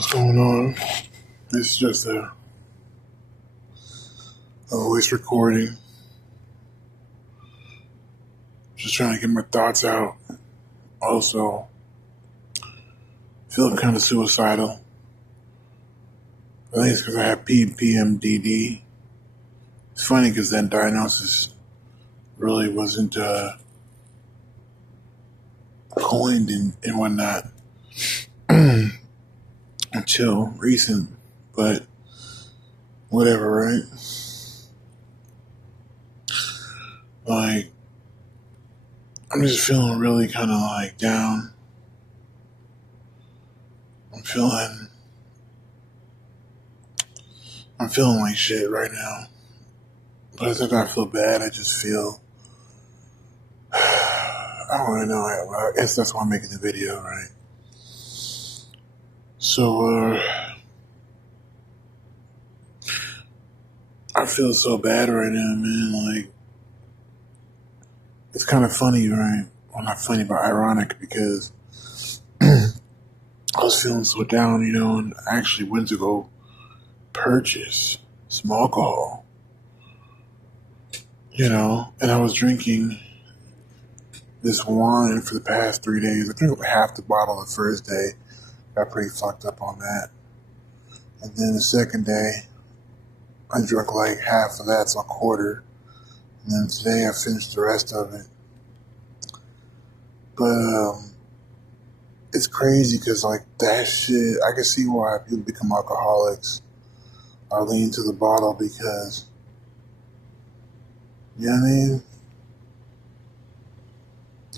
What's going on? It's just a voice recording. Just trying to get my thoughts out. Also, feeling kind of suicidal. I think it's because I have PMDD. It's funny because that diagnosis really wasn't coined and whatnot until recent. But whatever, right? Like, I'm just feeling really kind of like down. I'm feeling like shit right now. But it's not that I feel bad. I just feel, I don't really know. I guess that's why I'm making the video, right? So, I feel so bad right now, man. Like, it's kind of funny, right? Well, not funny, but ironic because I was feeling so down, and I actually went to go purchase some alcohol, and I was drinking this wine for the past 3 days. I drank half the bottle the first day, got pretty fucked up on that. And then the second day, I drank like half of that, so a quarter. And then today I finished the rest of it. But it's crazy because like that shit, I can see why people become alcoholics or lean to the bottle because, you know what I mean?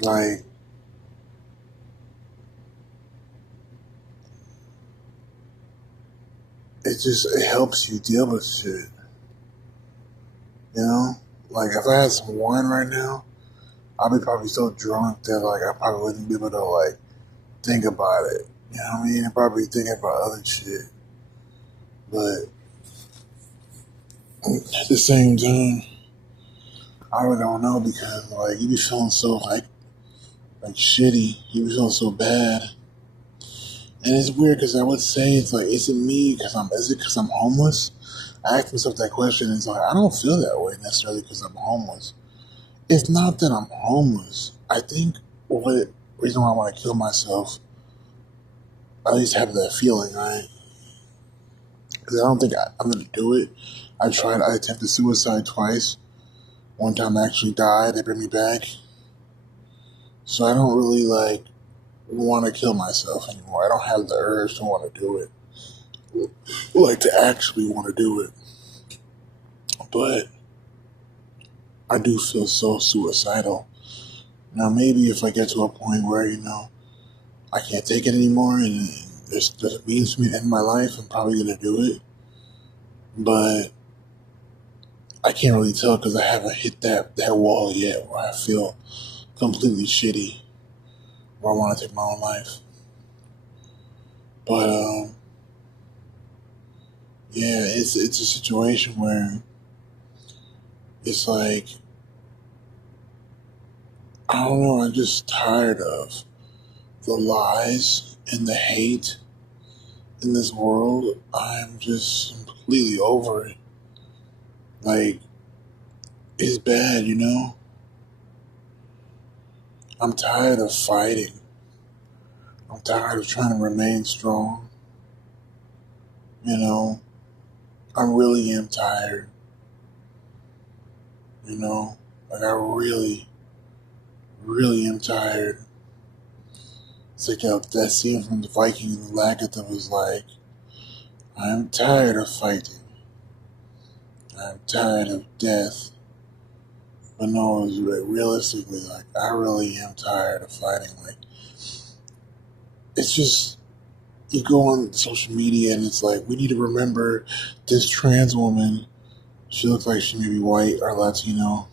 Like, it helps you deal with shit, Like if I had some wine right now, I'd be probably so drunk that like I probably wouldn't be able to like think about it. You know what I mean? I'd probably think about other shit. But at the same time, I really don't know because like you be feeling so like shitty. You be feeling so bad. And it's weird because I would say it's like, is it me? Is it because I'm homeless? I ask myself that question and it's like, I don't feel that way necessarily because I'm homeless. It's not that I'm homeless. I think what reason why I want to kill myself, I at least have that feeling, right? Because I don't think I'm going to do it. I attempted suicide twice. One time I actually died. They bring me back. So I don't really like want to kill myself anymore. I don't have the urge to want to do it. Like to actually want to do it. But I do feel so suicidal. Now maybe if I get to a point where, I can't take it anymore and there's a means for me to end my life, I'm probably going to do it. But I can't really tell because I haven't hit that wall yet where I feel completely shitty, where I want to take my own life. But, yeah, it's a situation where it's like, I don't know, I'm just tired of the lies and the hate in this world. I'm just completely over it. Like, it's bad, I'm tired of fighting. I'm tired of trying to remain strong. I really am tired. Like I really, really am tired. It's like that scene from the Viking and Lagatha was like, I'm tired of fighting. I'm tired of death. But no, it was realistically, like, I really am tired of fighting. Like, it's just, you go on social media and it's like, we need to remember this trans woman. She looks like she may be white or Latino.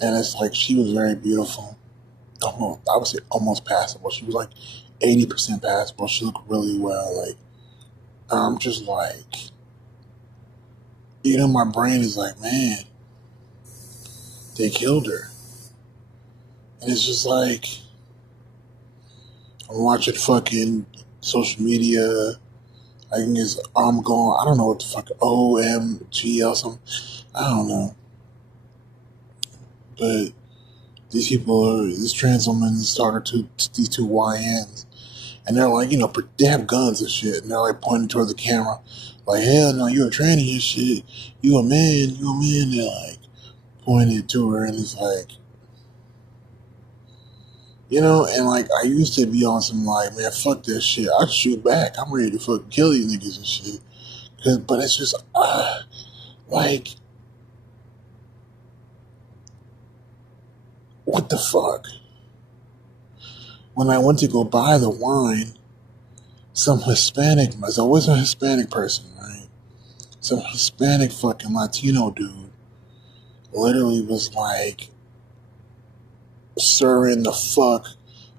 And it's like, she was very beautiful. I would say almost passable. She was like 80% passable. She looked really well. Like, I'm just like, my brain is like, man, they killed her. And it's just like, I'm watching fucking social media. I can just, I'm going, I don't know what the fuck, OMG something. I don't know. But these people, this trans woman started these two YNs. And they're like, they have guns and shit. And they're like pointing toward the camera. Like, hell no, you're a tranny and shit. You a man. They're like pointing to her. And it's like, and like, I used to be on some like, man, fuck this shit. I'd shoot back. I'm ready to fucking kill these niggas and shit. But it's just, like, what the fuck? When I went to go buy the wine, some Hispanic, there's always a Hispanic person, right? Some Hispanic fucking Latino dude literally was like serving the fuck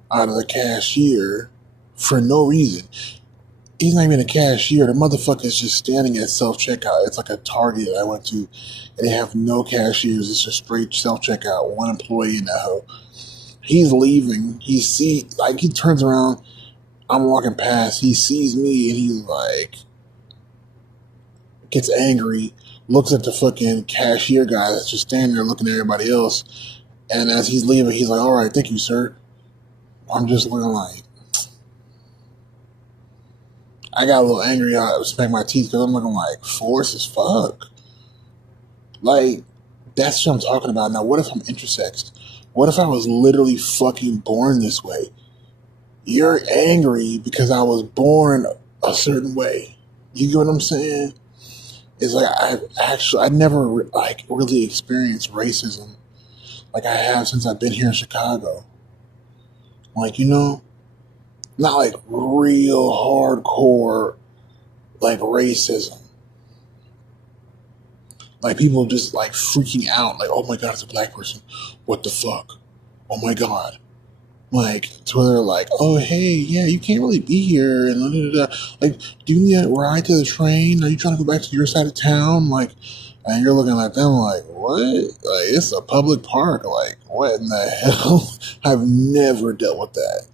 out of the cashier for no reason. He's not even a cashier. The motherfucker's just standing at self-checkout. It's like a Target I went to, and they have no cashiers. It's just straight self-checkout. One employee in that hoe. He's leaving. He turns around. I'm walking past. He sees me, and he's like, gets angry, looks at the fucking cashier guy that's just standing there looking at everybody else. And as he's leaving, he's like, all right, thank you, sir. I'm just looking like, I got a little angry. I smacked my teeth because I'm looking like, force as fuck. Like, that's what I'm talking about. Now, what if I'm intersexed? What if I was literally fucking born this way? You're angry because I was born a certain way. You get what I'm saying? It's like I never like really experienced racism like I have since I've been here in Chicago. Like, not like real hardcore like racism. Like people just like freaking out, like, oh my god, it's a black person. What the fuck? Oh my god. Like, to where they're like, oh hey, yeah, you can't really be here, and da, da, da. Like, do you need a ride to the train? Are you trying to go back to your side of town? Like, and you're looking at them like, what? Like, it's a public park. Like, what in the hell? I've never dealt with that.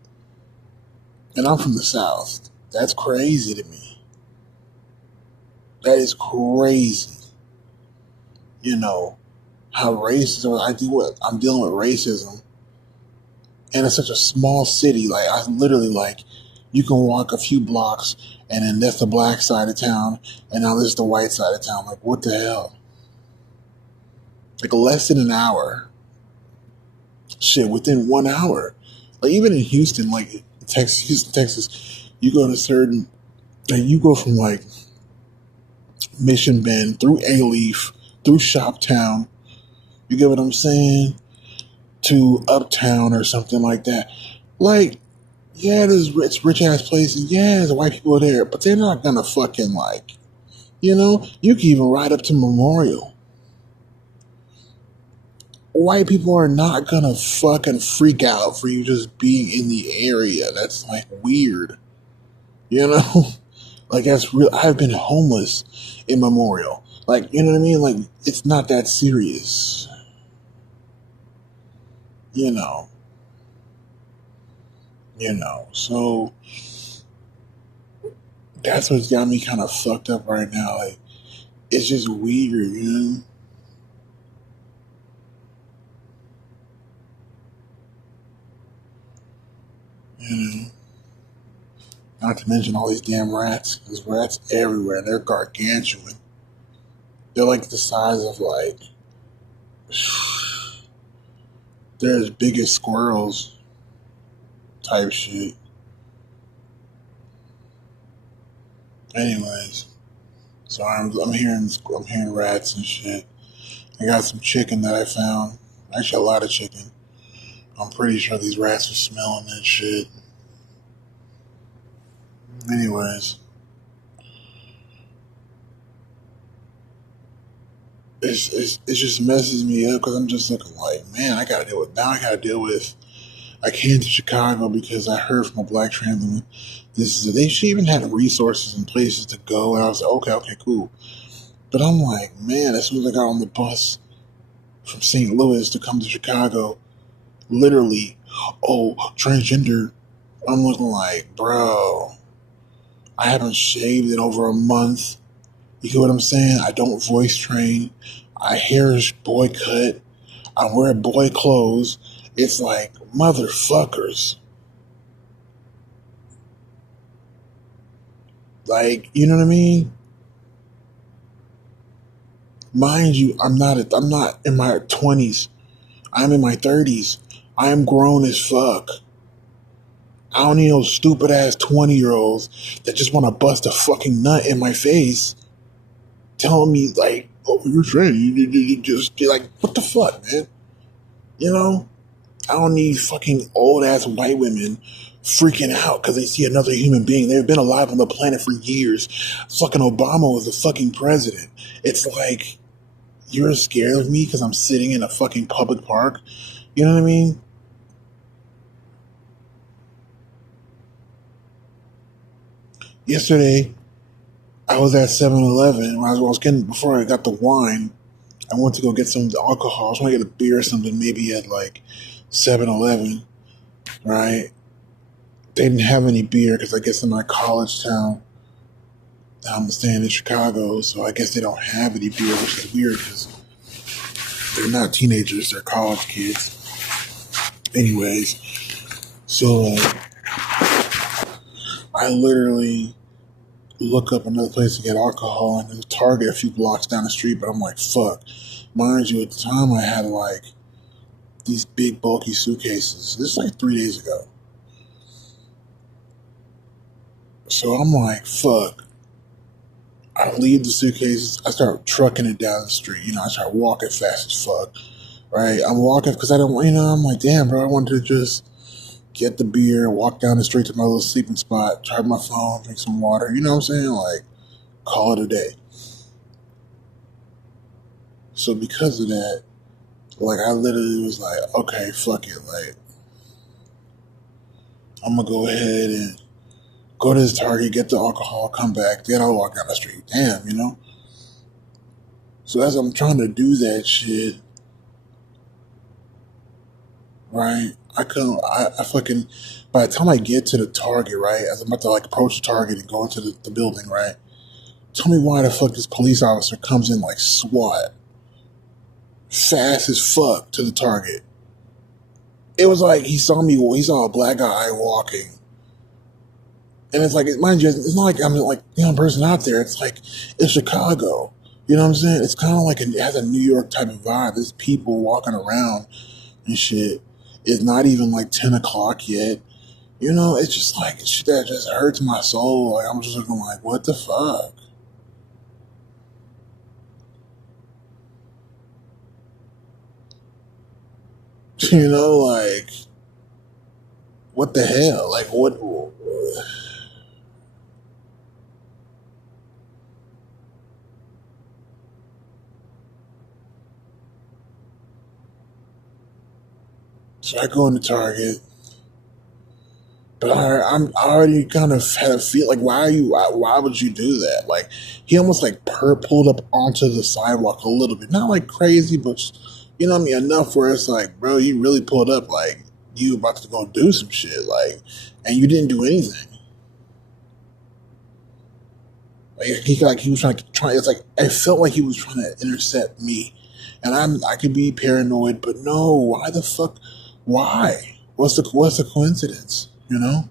And I'm from the South. That's crazy to me. That is crazy. How racism, I'm dealing with racism. And it's such a small city. Like, I literally, like, you can walk a few blocks, and then that's the black side of town, and now this is the white side of town. Like, what the hell? Like, less than an hour. Shit, within 1 hour. Like, even in Houston, like, Texas, you go to certain, like, you go from, like, Mission Bend, through A-Leaf, through Shoptown, you get what I'm saying? To Uptown or something like that. Like, yeah, there's rich ass places. Yeah, there's white people there, but they're not gonna fucking like, you can even ride up to Memorial. White people are not gonna fucking freak out for you just being in the area. That's like weird. Like that's real. I've been homeless in Memorial. Like, you know what I mean? Like, it's not that serious. So that's what's got me kind of fucked up right now. Like, it's just weird, Not to mention all these damn rats. There's rats everywhere. They're gargantuan. They're like the size of like, they're as big as squirrels type shit. Anyways, so I'm hearing rats and shit. I got some chicken that I found. Actually, a lot of chicken. I'm pretty sure these rats are smelling that shit. Anyways, it just messes me up because I'm just looking like, man, I gotta deal with. I came to Chicago because I heard from a black trans woman. She even had resources and places to go, and I was like, okay, cool. But I'm like, man, as soon as I got on the bus from St. Louis to come to Chicago, literally, oh, transgender. I'm looking like, bro. I haven't shaved in over a month. You get what I'm saying? I don't voice train. My hair is boy cut. I wear boy clothes. It's like, motherfuckers. Like, you know what I mean? Mind you, I'm not in my 20s. I'm in my 30s. I am grown as fuck. I don't need no stupid ass 20-year-olds that just want to bust a fucking nut in my face telling me, like, oh, you're saying you just get like, what the fuck, man? You know? I don't need fucking old ass white women freaking out because they see another human being. They've been alive on the planet for years. Fucking Obama was the fucking president. It's like, you're scared of me because I'm sitting in a fucking public park? You know what I mean? Yesterday, I was at 7-Eleven when I was getting, before I got the wine, I went to go get some alcohol. I was trying to get a beer or something, maybe at like 7-Eleven, right? They didn't have any beer because I guess in my college town, I'm staying in Chicago, so I guess they don't have any beer, which is weird because they're not teenagers, they're college kids. Anyways, so I literally look up another place to get alcohol, and there's a Target a few blocks down the street, but I'm like, fuck. Mind you, at the time I had like these big bulky suitcases. This is like 3 days ago. So I'm like, fuck. I leave the suitcases. I start trucking it down the street. I start walking fast as fuck. Right? I'm walking because I don't, I'm like, damn, bro, I wanted to just get the beer, walk down the street to my little sleeping spot, charge my phone, drink some water. You know what I'm saying? Like, call it a day. So because of that, like, I literally was like, okay, fuck it. Like, I'm going to go ahead and go to this Target, get the alcohol, come back, then I'll walk down the street. Damn. So as I'm trying to do that shit, right, I fucking, by the time I get to the Target, right, as I'm about to like approach the Target and go into the building, right, tell me why the fuck this police officer comes in like SWAT, fast as fuck to the Target. It was like he saw a black guy walking. And it's like, mind you, it's not like I'm like the only person out there. It's like, it's Chicago. You know what I'm saying? It's kind of like it has a New York type of vibe. There's people walking around and shit. It's not even like 10 o'clock yet. It's just like shit that just hurts my soul. Like, I'm just looking like, what the fuck? Like, what the hell? Like, what? So I go into Target, but I'm already kind of had a feel like, why would you do that? Like, he almost like pulled up onto the sidewalk a little bit, not like crazy, but you know what I mean, enough where it's like, bro, you really pulled up like you about to go do some shit, like, and you didn't do anything. Like, he was trying to try. It's like I felt like he was trying to intercept me, and I could be paranoid, but no, why the fuck? Why? What's the coincidence? And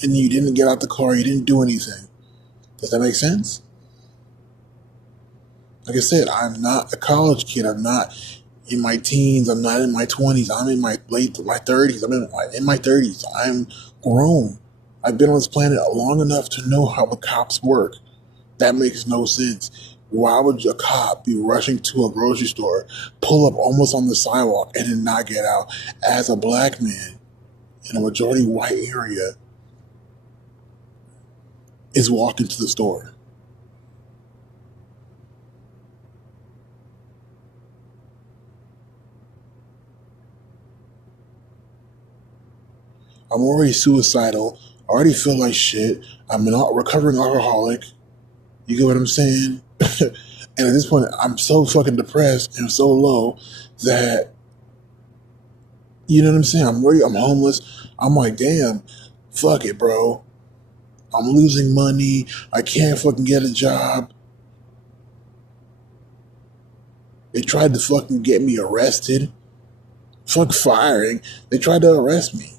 you didn't get out the car. You didn't do anything. Does that make sense? Like I said, I'm not a college kid. I'm not in my teens. I'm not in my 20s. I'm in my my 30s. I'm in my 30s. I'm grown. I've been on this planet long enough to know how the cops work. That makes no sense. Why would a cop be rushing to a grocery store, pull up almost on the sidewalk, and then not get out as a black man in a majority white area is walking to the store? I'm already suicidal. I already feel like shit. I'm a recovering alcoholic. You get what I'm saying? And at this point, I'm so fucking depressed and so low that, you know what I'm saying? I'm homeless. I'm like, damn, fuck it, bro. I'm losing money. I can't fucking get a job. They tried to fucking get me arrested. Fuck firing. They tried to arrest me.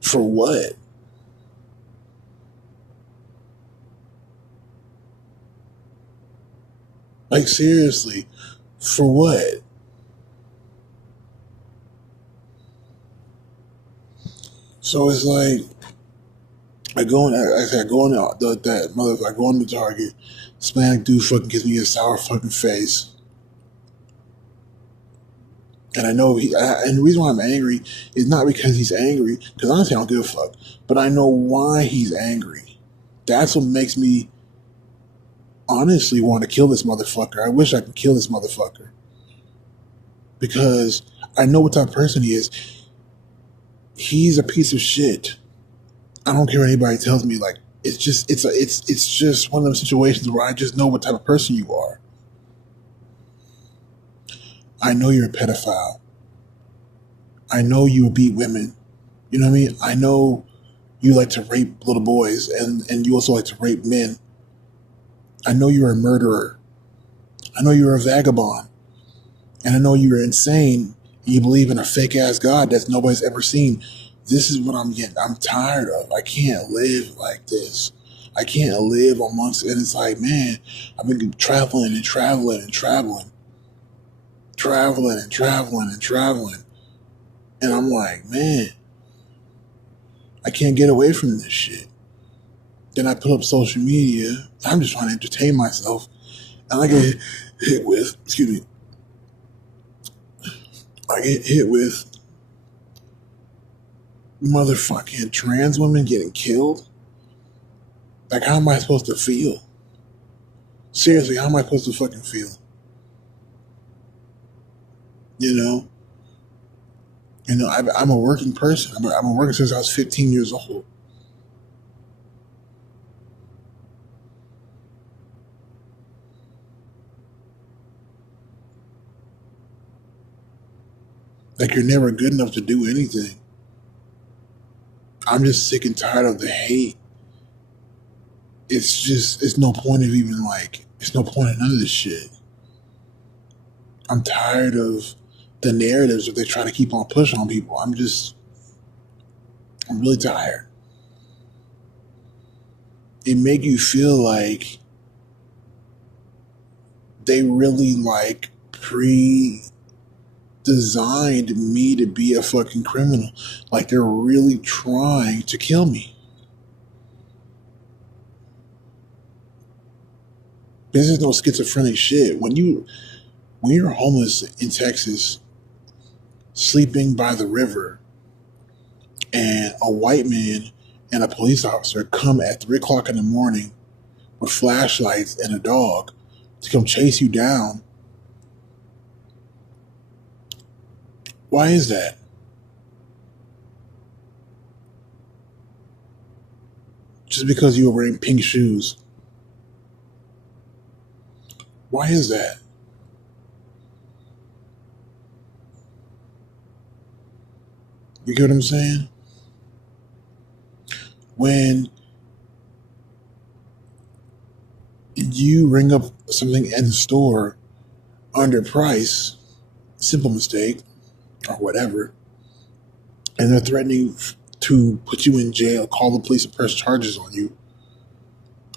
For what? Like, seriously, for what? So it's like, I go in that mother, I go in the Target, Hispanic dude fucking gives me a sour fucking face. And I know and the reason why I'm angry is not because he's angry, because honestly, I don't give a fuck. But I know why he's angry. That's what makes me honestly want to kill this motherfucker. I wish I could kill this motherfucker. Because I know what type of person he is. He's a piece of shit. I don't care what anybody tells me. Like, it's just one of those situations where I just know what type of person you are. I know you're a pedophile. I know you beat women. You know what I mean? I know you like to rape little boys, and you also like to rape men. I know you're a murderer. I know you're a vagabond. And I know you're insane and you believe in a fake ass God that nobody's ever seen. This is what I'm tired of. I can't live like this. I can't live amongst, and it's like, man, I've been traveling and traveling and traveling. Traveling and traveling and traveling. And I'm like, man, I can't get away from this shit. Then I put up social media. I'm just trying to entertain myself. And I get hit with, I get hit with motherfucking trans women getting killed. Like, how am I supposed to feel? Seriously, how am I supposed to fucking feel? You know? I'm a working person. I'm a worker since I was 15 years old. Like, you're never good enough to do anything. I'm just sick and tired of the hate. It's no point of even it's no point in none of this shit. I'm tired of the narratives that they try to keep on pushing on people. I'm really tired. It make you feel like they really designed me to be a fucking criminal. Like, they're really trying to kill me. This is no schizophrenic shit. When you're homeless in Texas, sleeping by the river, and a white man and a police officer come at 3 o'clock in the morning with flashlights and a dog to come chase you down, why is that? Just because you were wearing pink shoes. Why is that? You get what I'm saying? When you ring up something in the store under price, simple mistake, or whatever, and they're threatening to put you in jail, call the police and press charges on you,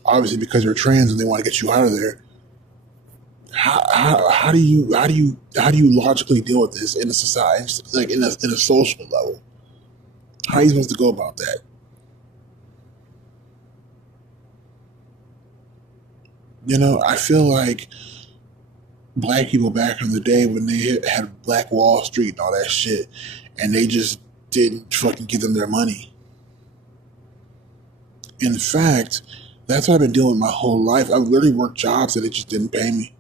obviously because you're trans and they want to get you out of there. How do you logically deal with this in a society, like in a social level? How are you supposed to go about that? You know, I feel like black people back in the day when they had Black Wall Street and all that shit, and they just didn't fucking give them their money. In fact, that's what I've been doing my whole life. I've literally worked jobs that they just didn't pay me.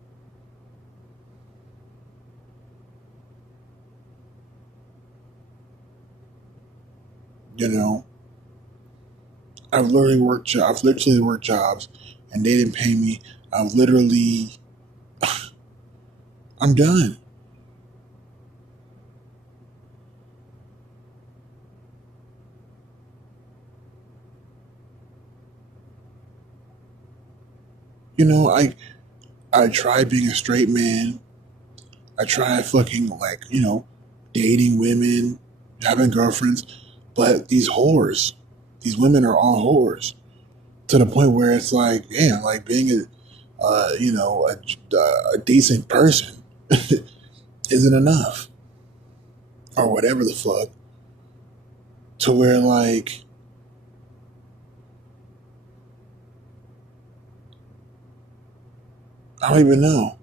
You know, I've literally worked jobs, and they didn't pay me. I've literally, I'm done. I tried being a straight man. I tried fucking like, dating women, having girlfriends, but these women are all whores to the point where it's like, damn, like being a decent person isn't enough or whatever the fuck to where like I don't even know.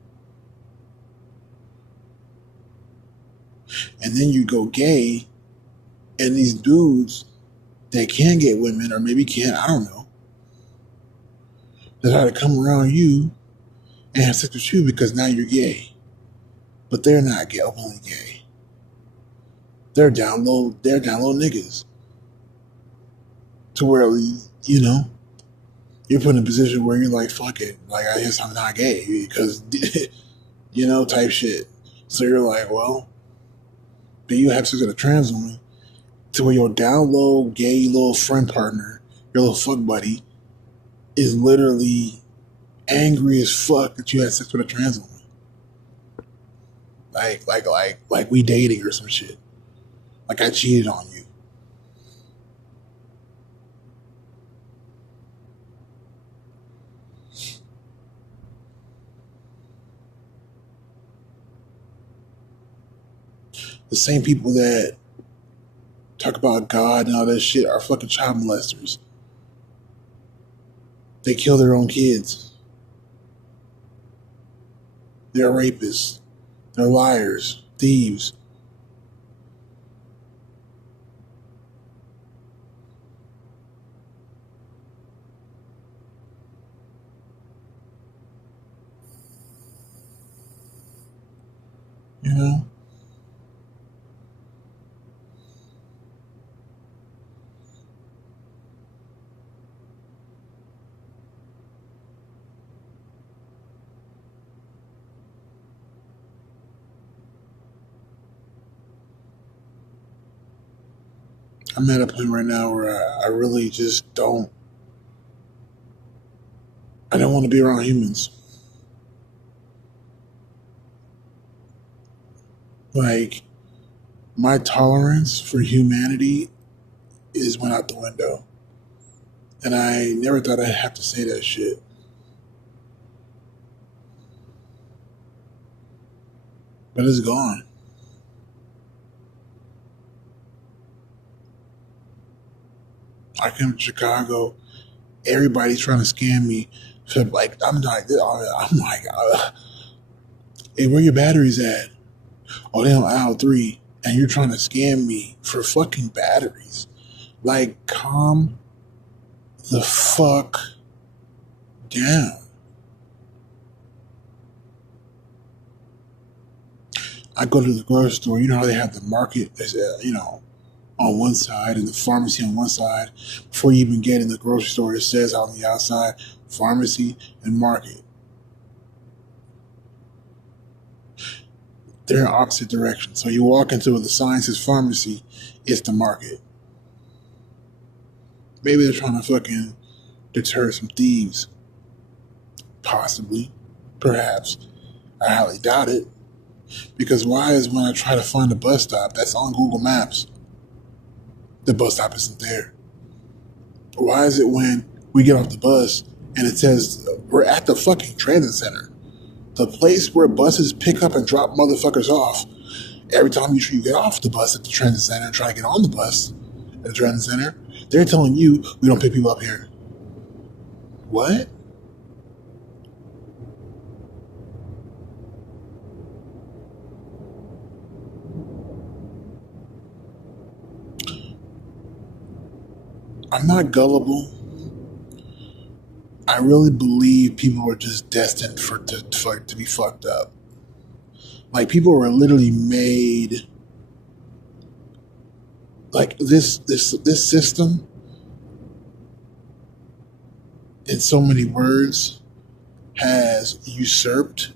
And then you go gay, and these dudes that can get women, or maybe can't, I don't know, they try to come around you and have sex with you because now you're gay. But they're not gay, openly gay. They're down low niggas. To where, you're put in a position where you're like, fuck it. Like, I guess I'm not gay because, type shit. So you're like, well, but you have sex with a trans woman to where your down low gay little friend partner, your little fuck buddy, is literally angry as fuck that you had sex with a trans woman. Like we dating or some shit. Like I cheated on you. The same people that talk about God and all that shit are fucking child molesters. They kill their own kids. They're rapists. They're liars. Thieves. You know? I'm at a point right now where I really just don't. I don't want to be around humans. Like, my tolerance for humanity is went out the window. And I never thought I'd have to say that shit. But it's gone. I came to Chicago. Everybody's trying to scam me. So like hey, where your batteries at? Oh, they on aisle 3, and you're trying to scam me for fucking batteries. Like, calm the fuck down. I go to the grocery store. You know how they have the market, on one side and the pharmacy on one side. Before you even get in the grocery store, it says on the outside, pharmacy and market. They're in opposite directions. So you walk into the sign says pharmacy, it's the market. Maybe they're trying to fucking deter some thieves. Possibly. Perhaps. I highly doubt it. Because why is when I try to find a bus stop that's on Google Maps, the bus stop isn't there? Why is it when we get off the bus and it says we're at the fucking transit center, the place where buses pick up and drop motherfuckers off? Every time you get off the bus at the transit center and try to get on the bus at the transit center, they're telling you we don't pick people up here. What? I'm not gullible. I really believe people are just destined to be fucked up. Like people were literally made. Like this system, in so many words, has usurped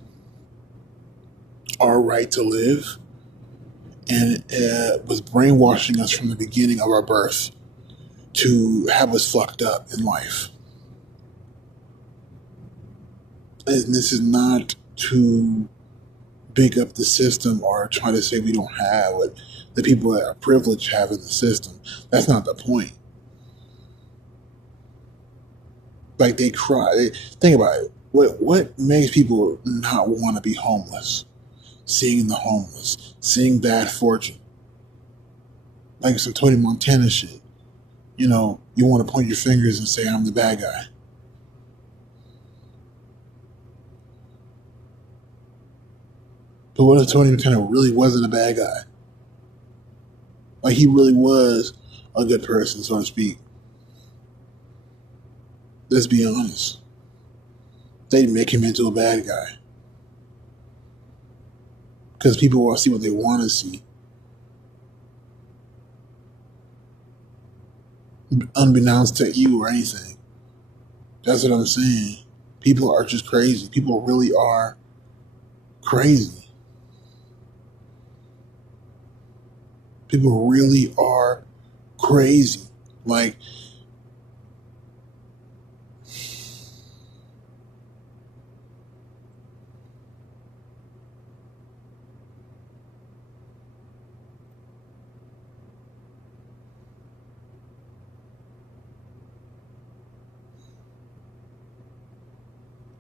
our right to live, and was brainwashing us from the beginning of our birth to have us fucked up in life. And this is not to big up the system or try to say we don't have what the people that are privileged have in the system. That's not the point. Like they cry. Think about it. What makes people not want to be homeless? Seeing the homeless, seeing bad fortune, like some Tony Montana shit. You want to point your fingers and say I'm the bad guy. But what if Tony Montana really wasn't a bad guy? Like he really was a good person, so to speak. Let's be honest. They'd make him into a bad guy because people want to see what they want to see, unbeknownst to you or anything. That's what I'm saying. People are just crazy. People really are crazy. People really are crazy. Like,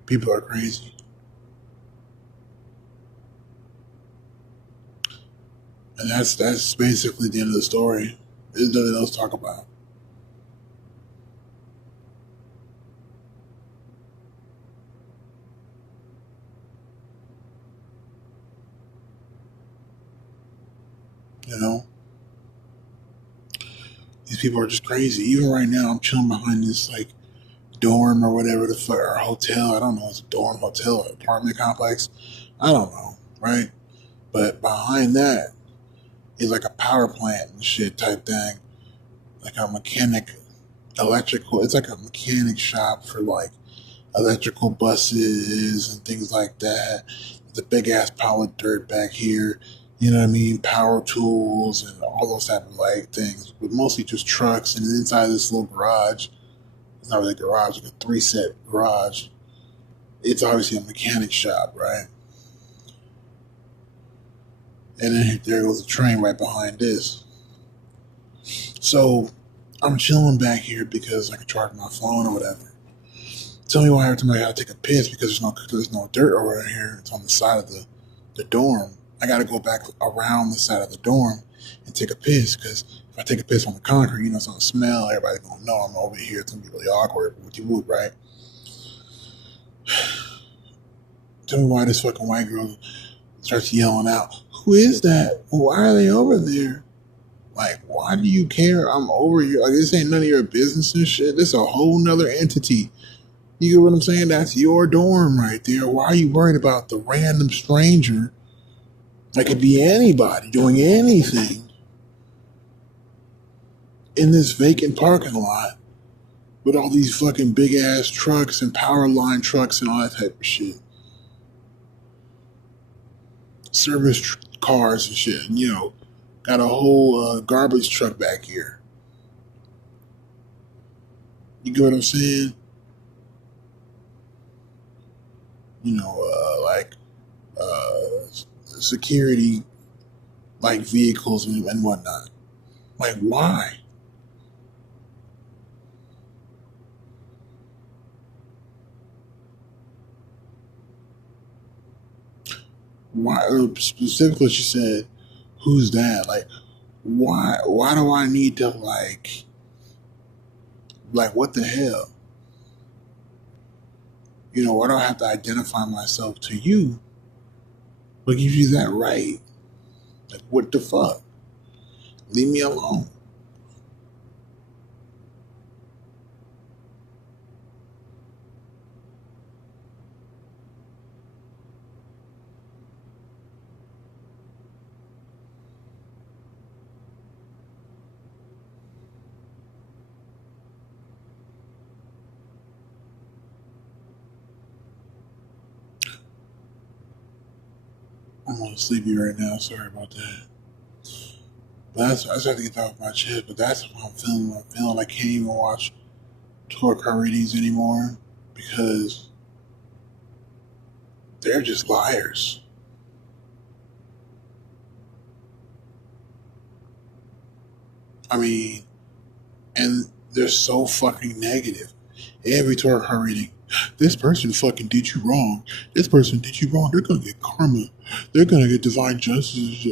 people are crazy. And that's basically the end of the story. There's nothing else to talk about. You know? These people are just crazy. Even right now, I'm chilling behind this, like, dorm or whatever the fuck, or hotel. I don't know. It's a dorm, hotel, apartment complex. I don't know, right? But behind that is like a power plant and shit type thing. Like a mechanic, electrical. It's like a mechanic shop for like electrical buses and things like that. The big ass pile of dirt back here. You know what I mean? Power tools and all those type of like things, but mostly just trucks. And inside this little garage, it's not really a garage, like a three set garage. It's obviously a mechanic shop, right? And then there goes a train right behind this. So I'm chilling back here because I can charge my phone or whatever. Tell me why every time I gotta take a piss because there's no dirt over here. It's on the side of the dorm. I gotta go back around the side of the dorm and take a piss because if I take a piss on the concrete, it's gonna smell. Everybody gonna know I'm over here. It's gonna be really awkward. What you would, right? Tell me why this fucking white girl starts yelling out, "Who is that? Why are they over there? Like, why do you care? I'm over here. Like, this ain't none of your business and shit. This is a whole nother entity. You get what I'm saying? That's your dorm right there. Why are you worried about the random stranger? It could be anybody doing anything in this vacant parking lot with all these fucking big ass trucks and power line trucks and all that type of shit. Service cars and shit. And, got a whole garbage truck back here. You get what I'm saying? Like security, like vehicles and whatnot. Like, why? Why? Specifically, she said, "Who's that?" Like, why? Why do I need to like what the hell? Why do I have to identify myself to you? What gives you that right? Like, what the fuck? Leave me alone. I'm a little sleepy right now. Sorry about that. But I just have to get that off my chest. But that's what I'm feeling. I'm feeling I can't even watch tour car readings anymore because they're just liars. I mean, and they're so fucking negative. Every talk her reading, this person fucking did you wrong. This person did you wrong. They're gonna get karma. They're gonna get divine justice.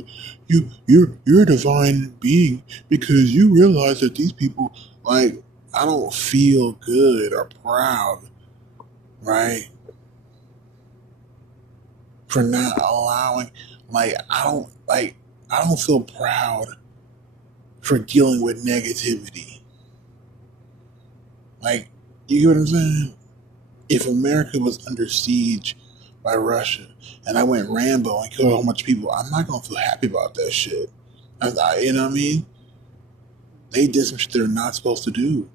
You're a divine being because you realize that these people, like, I don't feel good or proud, right? For not allowing, like, I don't feel proud for dealing with negativity. Like, you get what I'm saying? If America was under siege by Russia and I went Rambo and killed a whole bunch of people, I'm not gonna feel happy about that shit. You know what I mean? They did some shit they're not supposed to do.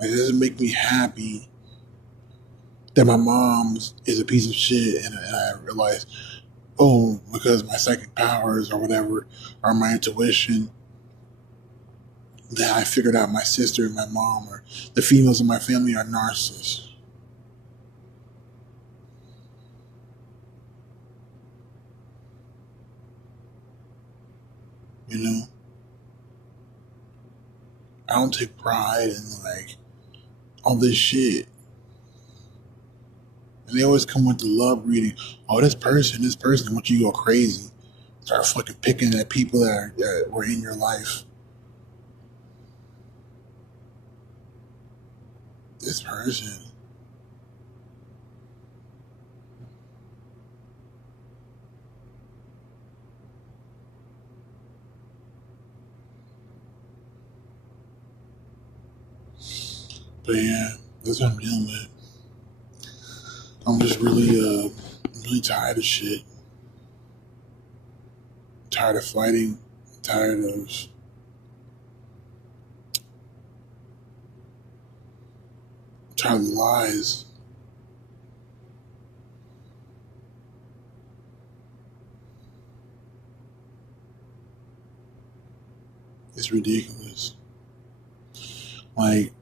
Like, it doesn't make me happy that my mom's is a piece of shit, and I realize, oh, because my psychic powers or whatever, or my intuition, that I figured out my sister and my mom or the females in my family are narcissists. You know? I don't take pride in, like, all this shit. And they always come with the love reading. Oh, this person wants you to go crazy. Start fucking picking at people that were in your life. This person. But yeah, that's what I'm dealing with. I'm just really tired of shit. Tired of fighting. Tired of lies. It's ridiculous. Like,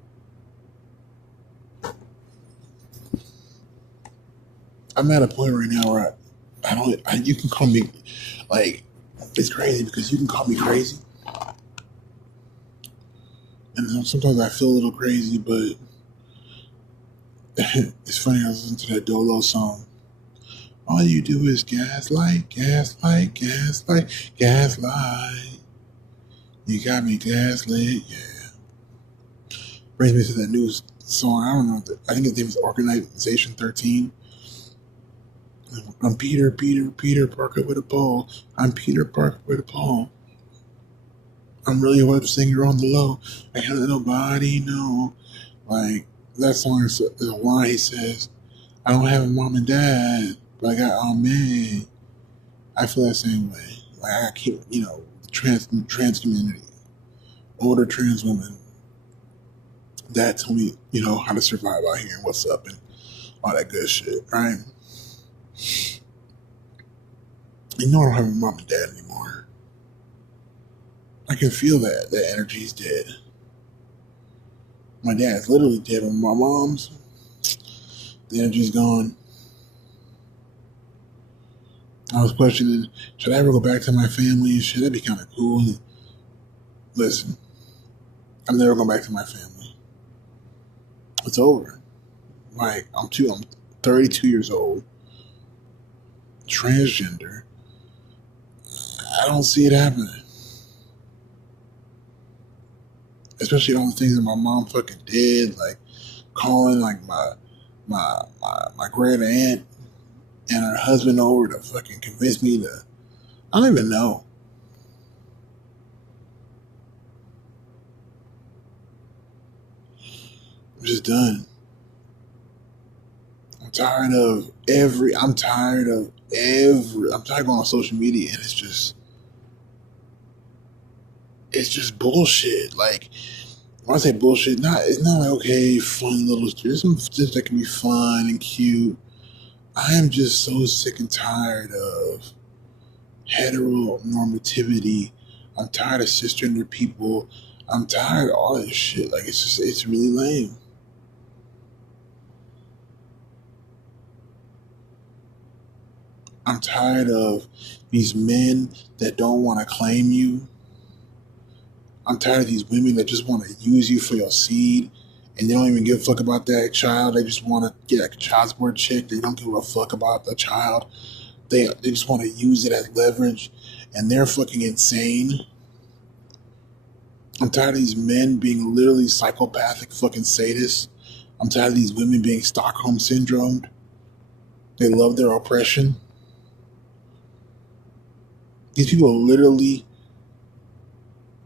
I'm at a point right now where you can call me, like, it's crazy because you can call me crazy. And sometimes I feel a little crazy, but it's funny, I was listening to that Dolo song. All you do is gaslight, gaslight, gaslight, gaslight. You got me gaslit, yeah. Brings me to that new song. I don't know. I think his name is Organization 13. I'm Peter Parker with a pole. I'm Peter Parker with a pole. I'm really a web singer on the low. I can't let nobody know. Like, that song is a line he says, I don't have a mom and dad, but I got all men. I feel that same way. Like, I keep, trans community, older trans women that tell me, how to survive out here and what's up and all that good shit, right? I don't have a mom and dad anymore. I can feel that. That energy's dead. My dad's literally dead, but my mom's, the energy's gone. I was questioning, should I ever go back to my family? Should that be kind of cool? Listen, I'm never going back to my family. It's over. Like, I'm 32 years old, transgender. I don't see it happening. Especially all the things that my mom fucking did, like calling like my great aunt and her husband over to fucking convince me to. I don't even know. I'm just done. I'm tired of I'm tired of going on social media and it's just bullshit. Like, when I say bullshit, it's not like, okay, fun little, there's some stuff that can be fun and cute. I am just so sick and tired of heteronormativity. I'm tired of cisgender people. I'm tired of all this shit. Like, it's really lame. I'm tired of these men that don't want to claim you. I'm tired of these women that just want to use you for your seed, and they don't even give a fuck about that child. They just want to get a child support check. They don't give a fuck about the child. They just want to use it as leverage, and they're fucking insane. I'm tired of these men being literally psychopathic fucking sadists. I'm tired of these women being Stockholm syndromed. They love their oppression. These people literally,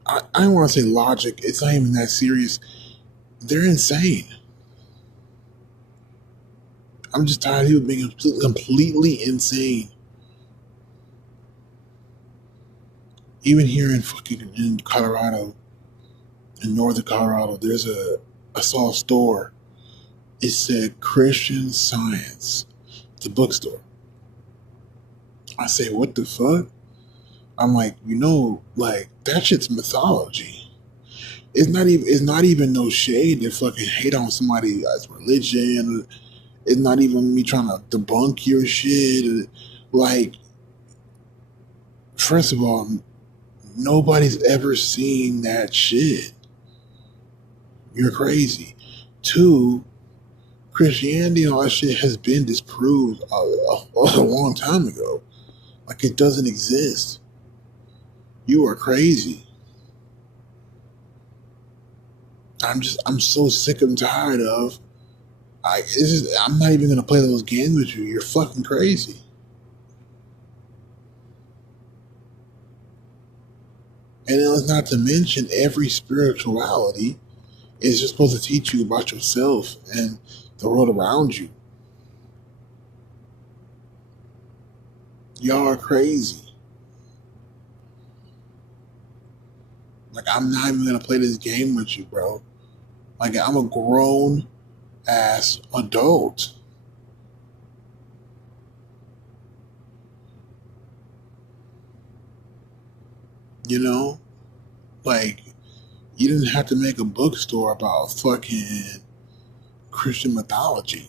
I don't want to say logic. It's not even that serious. They're insane. I'm just tired of people being completely insane. Even here in Colorado, in northern Colorado, I saw a store. It said Christian Science. It's a bookstore. I say, what the fuck? I'm like, like that shit's mythology. It's not even no shade to fucking hate on somebody as religion. It's not even me trying to debunk your shit. Like, first of all, nobody's ever seen that shit. You're crazy. Two, Christianity and all that shit has been disproved a long time ago. Like, it doesn't exist. You are crazy. I'm so sick and tired of. I'm not even gonna play those games with you. You're fucking crazy. And it's not to mention every spirituality is just supposed to teach you about yourself and the world around you. Y'all are crazy. Like, I'm not even gonna play this game with you, bro. Like, I'm a grown ass adult. Like, you didn't have to make a bookstore about fucking Christian mythology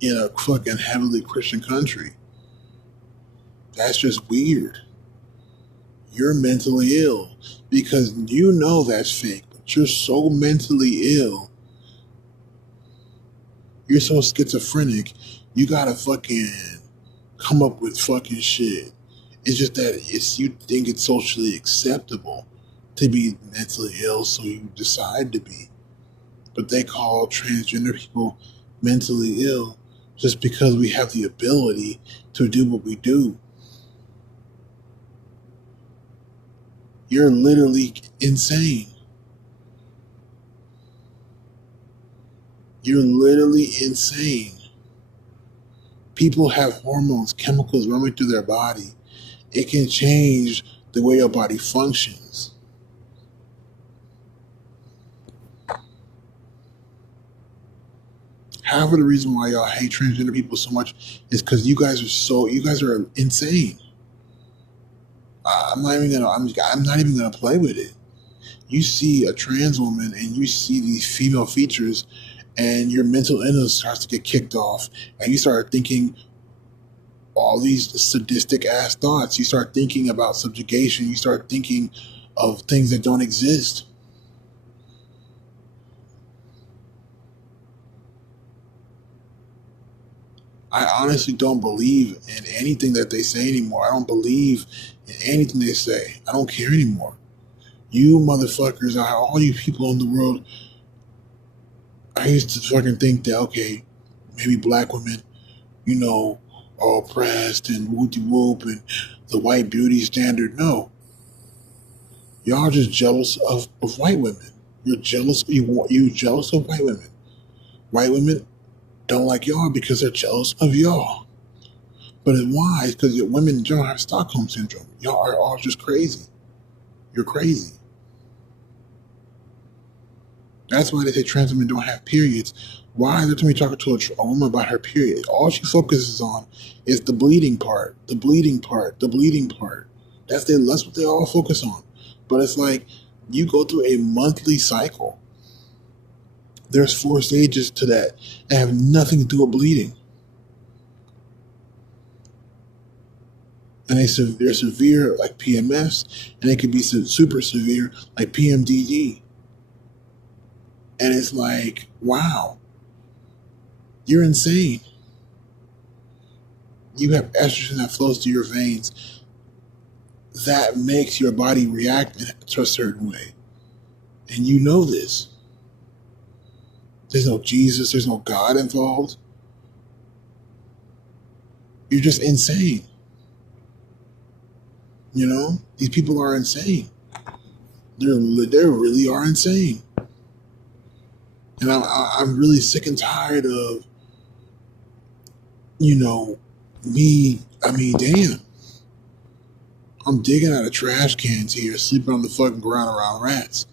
in a fucking heavily Christian country. That's just weird. You're mentally ill because you know that's fake, but you're so mentally ill. You're so schizophrenic, you gotta fucking come up with fucking shit. It's just that you think it's socially acceptable to be mentally ill, so you decide to be. But they call transgender people mentally ill just because we have the ability to do what we do. You're literally insane. You're literally insane. People have hormones, chemicals running through their body. It can change the way your body functions. Half of the reason why y'all hate transgender people so much is because you guys are insane. I'm not even gonna play with it. You see a trans woman and you see these female features, and your mental illness starts to get kicked off, and you start thinking all these sadistic ass thoughts. You start thinking about subjugation. You start thinking of things that don't exist. I honestly don't believe in anything that they say anymore. I don't believe in anything they say. I don't care anymore. You motherfuckers, all you people in the world, I used to fucking think that, okay, maybe black women, are oppressed and whoopty whoop and the white beauty standard. No. Y'all are just jealous of white women. You're jealous. You jealous of white women. White women don't like y'all because they're jealous of y'all. But why? It's because women don't have Stockholm syndrome. Y'all are all just crazy. You're crazy. That's why they say trans women don't have periods. Why is there talking to a woman about her period? All she focuses on is the bleeding part, the bleeding part, the bleeding part. That's what they all focus on. But it's like you go through a monthly cycle. There's 4 stages to that have nothing to do with bleeding. and they're severe like PMS, and they could be super severe like PMDD. And it's like, wow, you're insane. You have estrogen that flows through your veins that makes your body react to a certain way. And you know this. There's no Jesus, there's no God involved. You're just insane. You know, these people are insane. They really are insane. And I'm really sick and tired of, me. I mean, damn. I'm digging out of trash cans here, sleeping on the fucking ground around rats.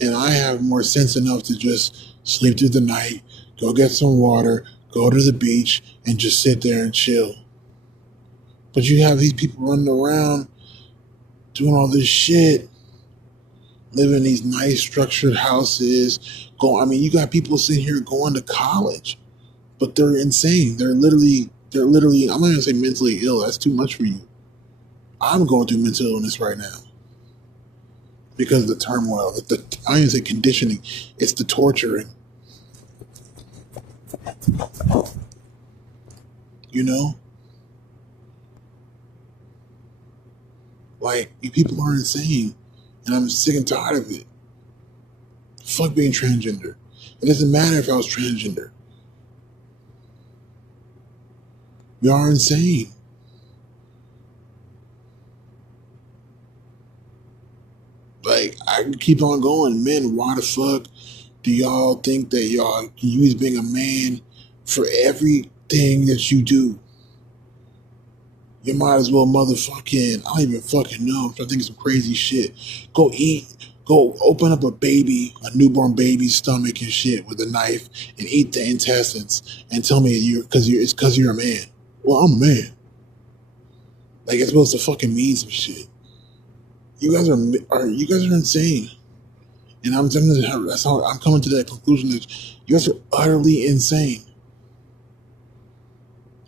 And I have more sense enough to just sleep through the night, go get some water, go to the beach, and just sit there and chill. But you have these people running around doing all this shit, living in these nice structured houses. You got people sitting here going to college, but they're insane. They're literally, I'm not going to say mentally ill. That's too much for you. I'm going through mental illness right now because of the turmoil. I don't even say conditioning. It's the torturing. You know? Like, you people are insane. And I'm sick and tired of it. Fuck being transgender. It doesn't matter if I was transgender. You are insane. Like, I can keep on going. Men, why the fuck do y'all think that y'all can use being a man for everything that you do? You might as well motherfucking, I don't even fucking know. I'm trying to think of some crazy shit. Go open up a newborn baby's stomach and shit with a knife and eat the intestines and tell me it's because you're a man. Well, I'm a man. Like, it's supposed to fucking mean some shit. You guys are insane. And I'm coming to that conclusion that you guys are utterly insane.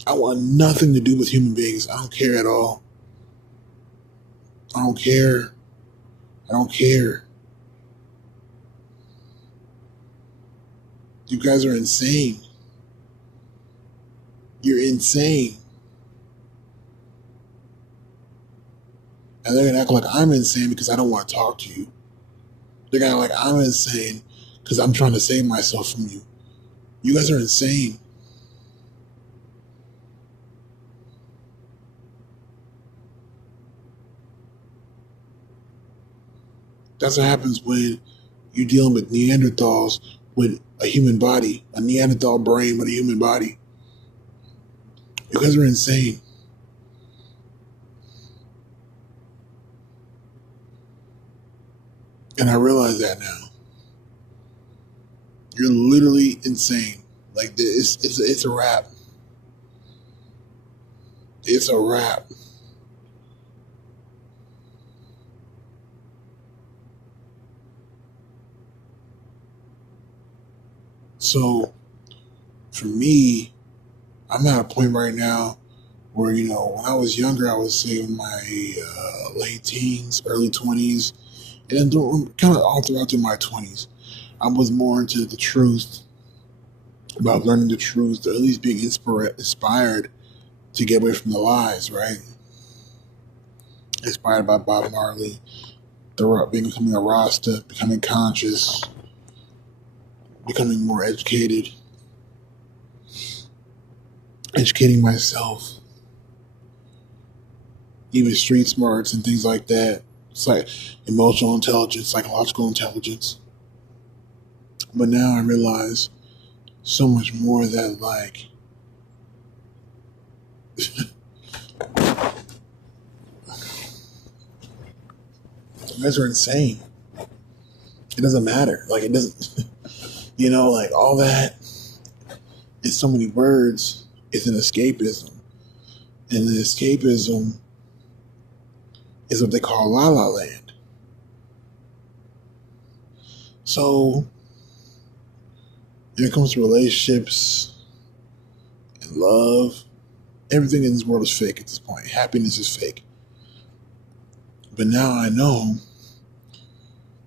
I want nothing to do with human beings. I don't care at all. I don't care. I don't care. You guys are insane. You're insane. And they're going to act like I'm insane because I don't want to talk to you. They're going to act like I'm insane because I'm trying to save myself from you. You guys are insane. That's what happens when you're dealing with Neanderthals with a human body, a Neanderthal brain with a human body. You guys are insane. And I realize that now. You're literally insane. Like, it's a wrap. It's a wrap. So, for me, I'm at a point right now where, when I was younger, I was say in my late teens, early 20s, and kind of all throughout my 20s, I was more into the truth, about learning the truth, or at least being inspired to get away from the lies, right? Inspired by Bob Marley, becoming a Rasta, becoming conscious, becoming more educated, educating myself, even street smarts and things like that. It's like emotional intelligence, psychological intelligence. But now I realize so much more that, like, you guys are insane. It doesn't matter. Like, it doesn't, like, all that is so many words. It's an escapism. And the escapism is what they call La La Land. So, when it comes to relationships and love, Everything in this world is fake at this point. Happiness is fake. But now I know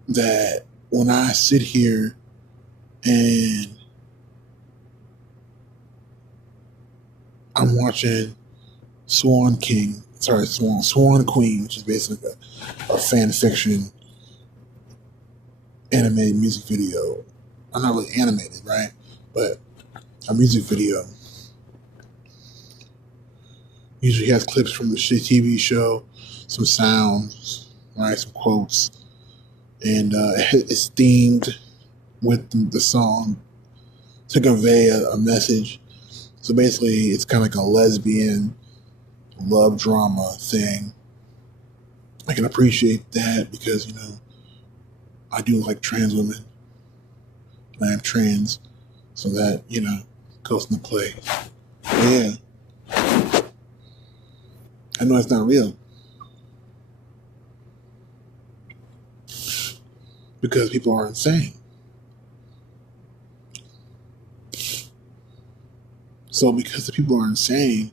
that when I sit here and I'm watching Swan Queen, which is basically a fan fiction animated music video. I'm not really animated, right? But a music video. Usually has clips from the TV show, some sounds, right? Some quotes. And it's themed with the song to convey a message. So basically, it's kind of like a lesbian love drama thing. I can appreciate that because, I do like trans women. And I am trans. So that, goes into play. But yeah. I know it's not real. Because people are insane. So because the people are insane,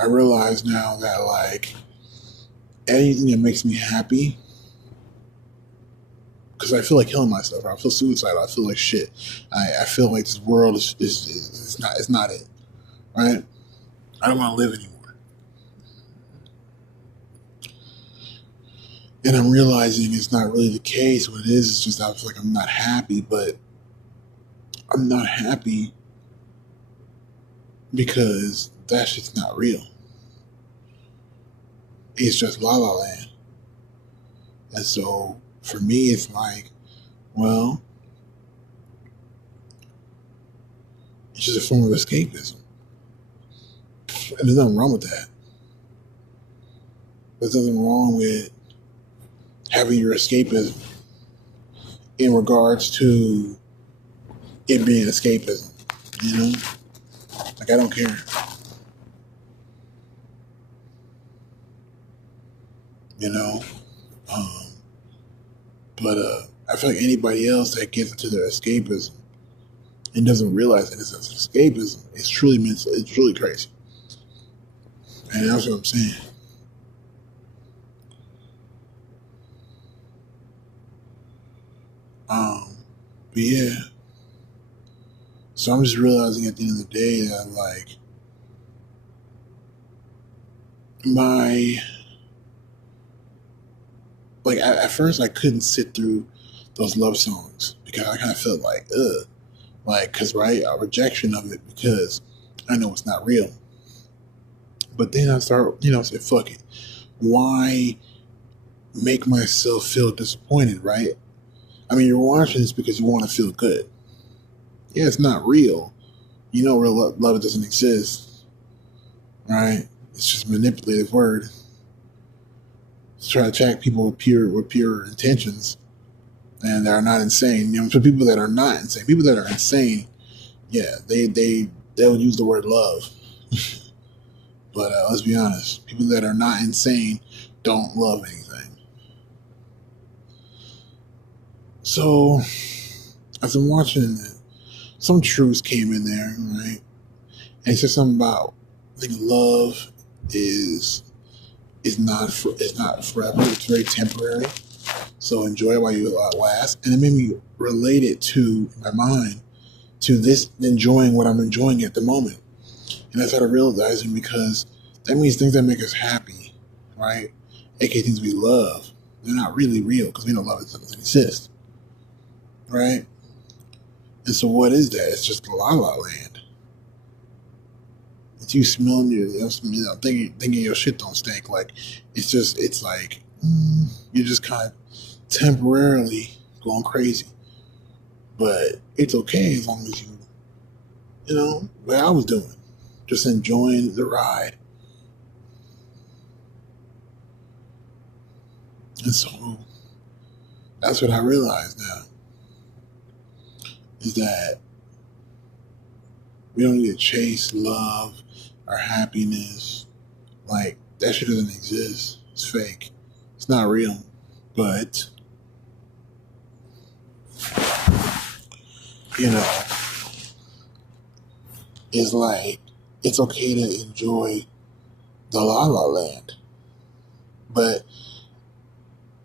I realize now that like anything that makes me happy, because I feel like killing myself, or I feel suicidal, I feel like shit. I feel like this world is not it. Right? I don't want to live anymore. And I'm realizing it's not really the case. What it is just I feel like I'm not happy, but I'm not happy because that shit's not real. It's just La La Land. And so for me, it's like, well, it's just a form of escapism. And there's nothing wrong with that. There's nothing wrong with having your escapism in regards to it being escapism, Like, I don't care. But I feel like anybody else that gets into their escapism and doesn't realize that it's escapism, it's truly mental, it's truly crazy. And that's what I'm saying. But yeah. So I'm just realizing at the end of the day that like at first I couldn't sit through those love songs because I kind of felt like, cause right, a rejection of it because I know it's not real. But then I start, say, fuck it. Why make myself feel disappointed, right? I mean, you're watching this because you want to feel good. Yeah, it's not real. Real love doesn't exist, right? It's just a manipulative word. It's trying to attract people with pure intentions, and that are not insane. For people that are not insane, people that are insane, yeah, they'll use the word love. But let's be honest, people that are not insane don't love anything. So, as I'm watching it, some truths came in there, right? And it said something about, I think love is not forever. It's very temporary. So enjoy it while you last. And it made me relate it to, in my mind, to this enjoying what I'm enjoying at the moment. And I started realizing because that means things that make us happy, right? AKA things we love, they're not really real because we know love doesn't exist, right? And so what is that? It's just La La Land. It's you smelling thinking your shit don't stink. Like, it's like, you're just kind of temporarily going crazy. But it's okay as long as what I was doing. Just enjoying the ride. And so that's what I realize now. Is that we don't need to chase love or happiness. Like, that shit doesn't exist. It's fake. It's not real. But, it's like it's okay to enjoy the La La Land. But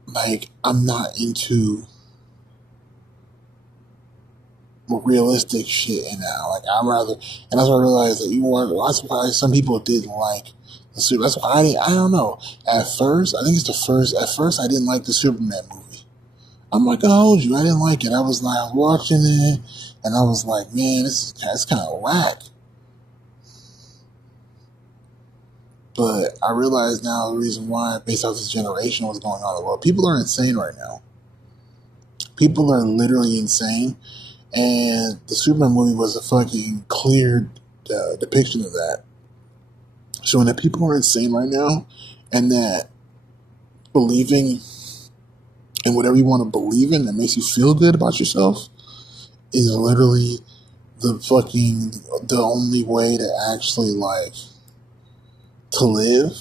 like, I'm not into realistic shit in now. Like, I'm rather, and that's why I realized that that's why some people didn't like the Super. That's why I don't know. At first, I think it's the first. At first, I didn't like the Superman movie. I'm not gonna hold you. I didn't like it. I was watching it, and I was like, man, that's kind of whack. But I realize now the reason why, based off this generation, what's going on in the world. People are insane right now. People are literally insane. And the Superman movie was a fucking clear depiction of that. Showing that people are insane right now, and that believing in whatever you want to believe in that makes you feel good about yourself is literally the only way to actually to live.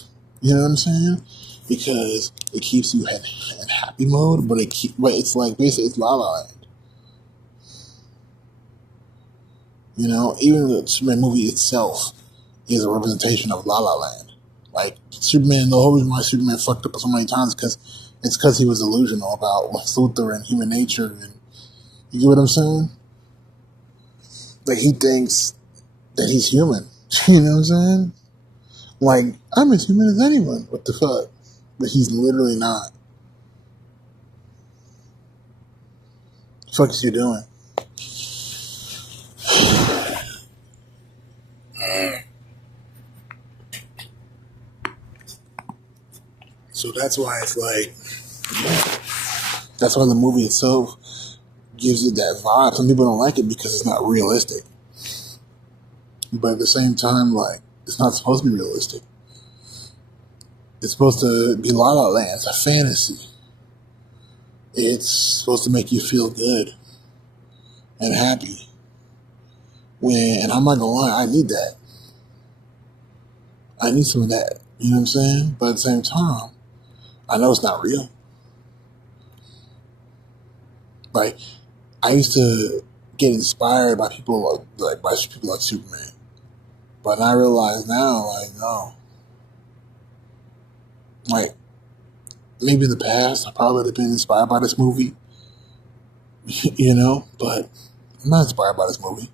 You know what I'm saying? Because it keeps you in happy mode, but it's like basically it's La La Land. You know, even the Superman movie itself is a representation of La La Land. Like Superman, the whole reason why Superman fucked up so many times because he was delusional about Lex Luthor and human nature, and you get what I'm saying? Like he thinks that he's human. You know what I'm saying? Like I'm as human as anyone. What the fuck? But he's literally not. What the fuck is you doing? So that's why it's like, that's why the movie itself gives it that vibe. Some people don't like it because it's not realistic. But at the same time, like, it's not supposed to be realistic. It's supposed to be La La Land. It's a fantasy. It's supposed to make you feel good and happy. And I'm not gonna lie, I need that. I need some of that. You know what I'm saying? But at the same time, I know it's not real. Like, I used to get inspired by people by people like Superman. But I realize now, no. Like, maybe in the past, I probably would have been inspired by this movie. You know? But I'm not inspired by this movie.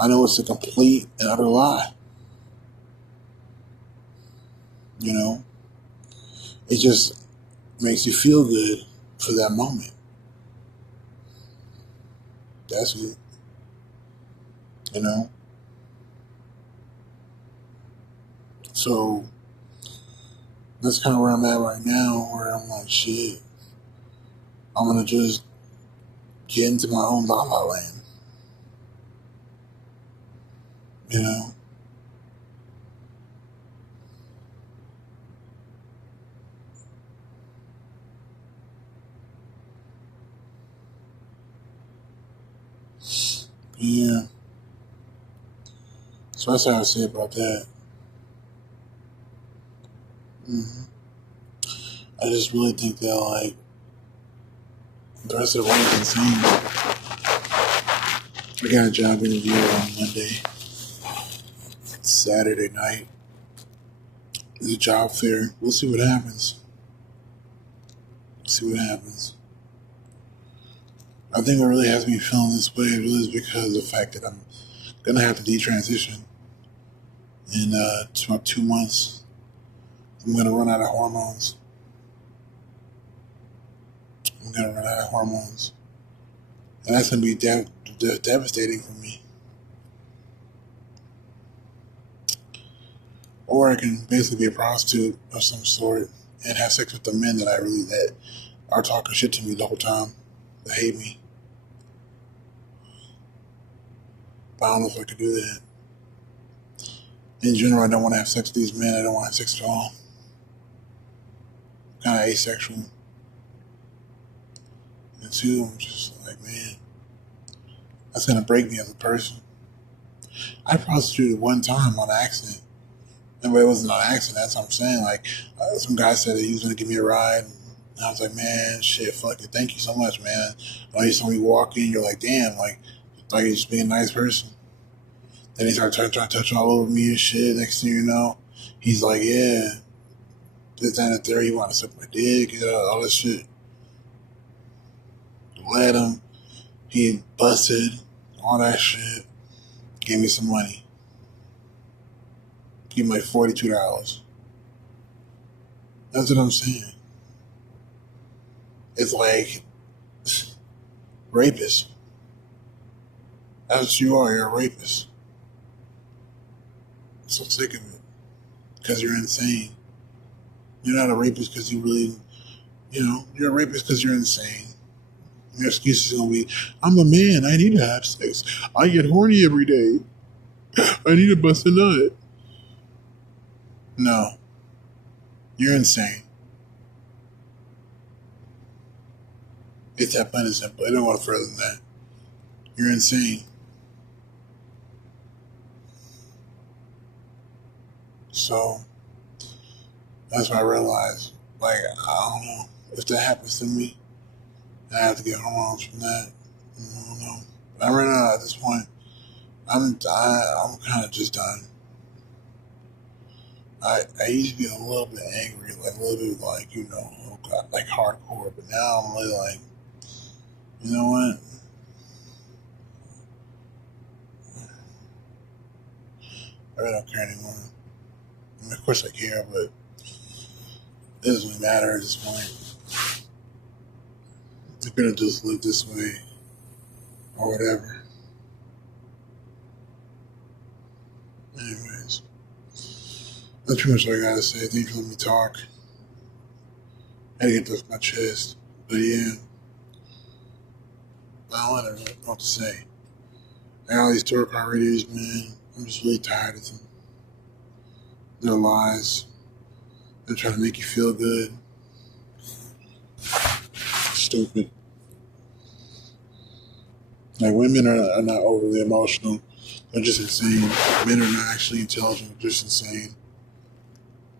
I know it's a complete and utter lie. You know? It just makes you feel good for that moment. That's it. You know? So, that's kind of where I'm at right now, where I'm like, shit, I'm going to just get into my own La La Land. You know? Yeah. So that's how I say about that. Mm-hmm. I just really think that, like, the rest of the world is insane. I got a job interview on Monday. It's Saturday night. It's a job fair. We'll see what happens. See what happens. I think what really has me feeling this way really is because of the fact that I'm gonna have to detransition in about 2 months. I'm gonna run out of hormones. I'm gonna run out of hormones, and that's gonna be devastating for me. Or I can basically be a prostitute of some sort and have sex with the men that are talking shit to me the whole time, that hate me. But I don't know if I could do that. In general, I don't want to have sex with these men. I don't want to have sex at all. I'm kind of asexual. And two, I'm just like, man, that's gonna break me as a person. I prostituted one time on accident. But it wasn't on accident. That's what I'm saying. Like, some guy said that he was gonna give me a ride, and I was like, man, shit, fuck it, thank you so much, man. When you saw me walk in, you're like, damn, like you're just being a nice person. Then he started trying to touch all over me and shit. Next thing you know, he's like, yeah, this, that, and the third. He wanted to suck my dick, all this shit. Let him. He busted, all that shit. Gave me some money. Give me like $42. That's what I'm saying. It's like rapist. That's what you are. You're a rapist. I'm so sick of it. Because you're insane. You're not a rapist because you really, you're a rapist because you're insane. Your excuse is going to be, I'm a man. I need to have sex. I get horny every day. I need to bust a nut. No. You're insane. It's that plain and simple. I don't want further than that. You're insane. So, that's what I realized. Like, I don't know. If that happens to me, I have to get hormones from that. I don't know. I ran out at this point. I'm kind of just done. I used to be a little bit angry, like a little bit like, oh God, like hardcore, but now I'm really like, you know what? I really don't care anymore. I mean, of course I care, but it doesn't really matter at this point. I'm gonna just live this way or whatever. Anyways, that's pretty much what I gotta say. Thank you for letting me talk. I had to get this off my chest. But yeah, I don't know what to say. I got all these tour car radios, man. I'm just really tired of them. They're lies. They're trying to make you feel good. Stupid. Like, women are not overly emotional. They're just insane. Men are not actually intelligent. They're just insane.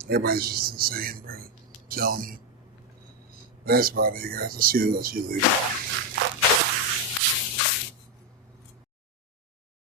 Everybody's just insane, bro. I'm telling you. That's about it, guys. I'll see you later.